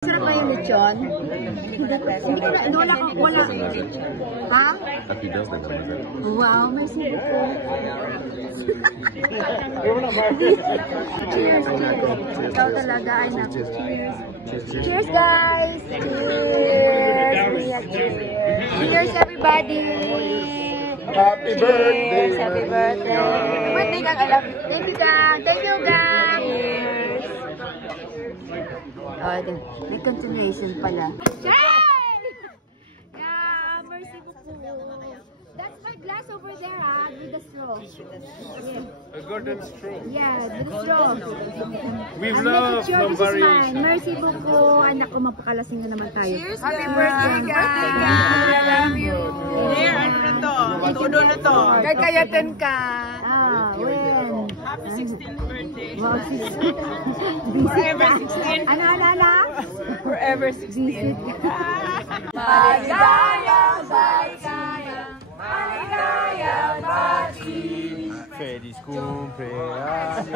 Sarap ba yung lechon? Hindi ko na, wala. Ha? Wow, may sibo po. Cheers, ikaw talaga ay na. Cheers. Cheers, guys. Cheers. Cheers, everybody. Happy birthday. Happy birthday. Birthday, Gang. I love you. Thank you, Gang. Thank you, Gang. Oh, may continuation pala. Yay! Yeah, merci beaucoup. That's my glass over there, with the straw. Yeah. A golden straw. Yeah, with the straw. We've loved This is mine. variation. Merci beaucoup. Anak ko, mapakalasing na naman tayo. Cheers, Happy guys. birthday, guys. I love you. Here, ano na to? Todo na to. Kagayatin ka. When? Happy 16th birthday. Wow, Forever 16. Ano? Forever 16. Maligayang maligayang bati. Feliz cumpleaños.